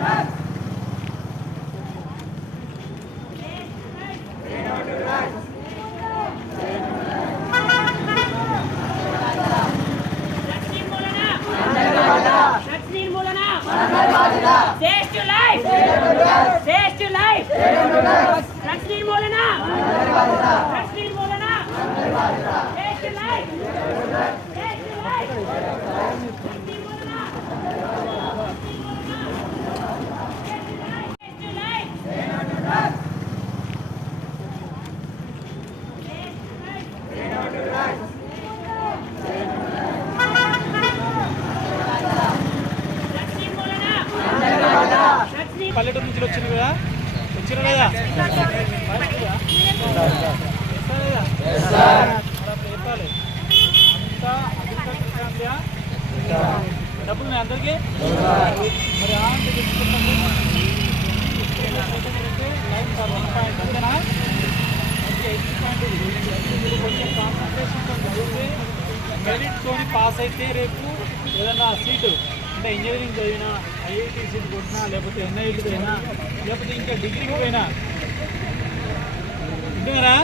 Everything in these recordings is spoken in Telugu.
Safe to life. Safe to life. Drugs నిర్మూలన. Drugs నిర్మూలన. Safe to life. Safe to life. Drugs నిర్మూలన. Safe to life. Safe to life. పల్లెటూరు నుంచి వచ్చిన కదా లేదా చెప్పాలి అంతా అగ్రికల్చర్ ఫ్యామిలీయా డబ్బులు మీ అందరికీ మరి ఆంటీ తెచ్చుకుంటాము లైన్ సార్ 1 పాయింట్ అంతేనా కొంచెం కాన్సన్ట్రేషన్తో చదివితే మెరిట్తో పాస్ అయితే రేపు ఏదన్నా సీటు అంటే ఇంజనీరింగ్ చదివినా ఐఐటీ సీట్ కొట్టినా లేకపోతే ఎన్ఐటీ పోయినా లేకపోతే ఇంకా డిగ్రీకి పోయినా ఇంటున్నారా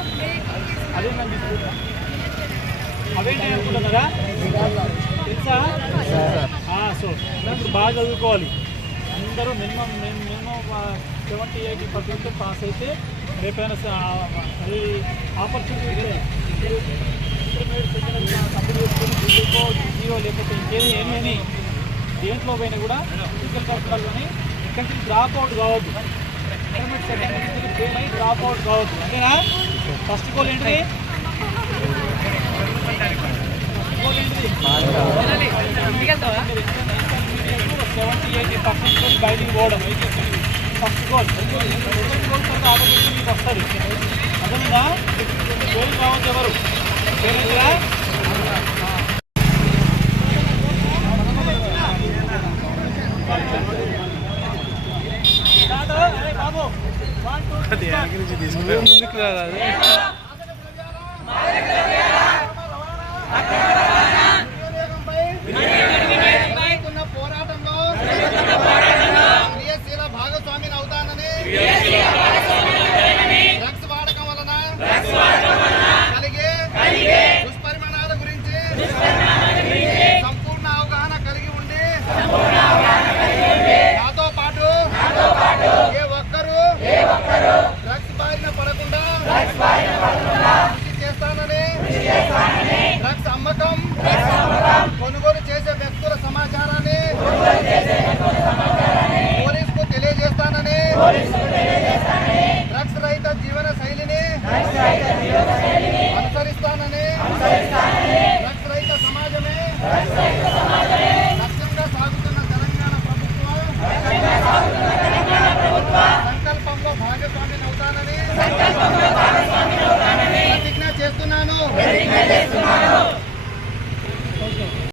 అదే మనం తీసుకుంటా అవేంటి అనుకుంటున్నారా తెలుసా సో ఇప్పుడు బాగా చదువుకోవాలి అందరూ మినిమం 70-80% పాస్ అయితే రేపైనా అది ఆపర్చునిటీ ఇంటర్మీడియట్ సెకండ్ కంప్లీట్ చేసుకొని బీటెకో డిగ్రీయో లేకపోతే ఏమీ దేంట్లో పోయినా కూడా ఫిజికల్ కల్చరల్లోని ఇక్కడి నుంచి డ్రాప్ అవుట్ కావద్దు ఇంటర్మీడియట్ సెకండ్ ఫెయిల్ అయ్యి డ్రాప్ అవుట్ కావద్దు అంతేనా ఫస్ట్ గోల్ ఏంటిది 70-80% బయటికి పోవడం ఫస్ట్ గోల్ సెకండ్ గోల్ తర్వాత ఆటోమేటిక్ మీకు వస్తుంది అర్థమైందా ఫెయిల్ కావద్దు ఎవరు ఫెయిల్ అయ్యారా ముందుకు రాదు పోరాటంలో క్రియాశీల భాగస్వామిని అవుతానని డ్రగ్స్ వాడకం వలన కలిగే దుష్పరిమాణాల గురించి సంపూర్ణ అవగాహన కలిగి ఉండి నాతో పాటు ఏ ఒక్కరూ డ్రగ్స్ బారిన పడకుండా కృషి చేస్తానని డ్రగ్స్ అమ్మకం కొనుగోలు చేసే వ్యక్తుల సమాచారాన్ని పోలీసుకు తెలియజేస్తానని డ్రగ్స్ రహిత జీవన శైలిని అనుసరిస్తానని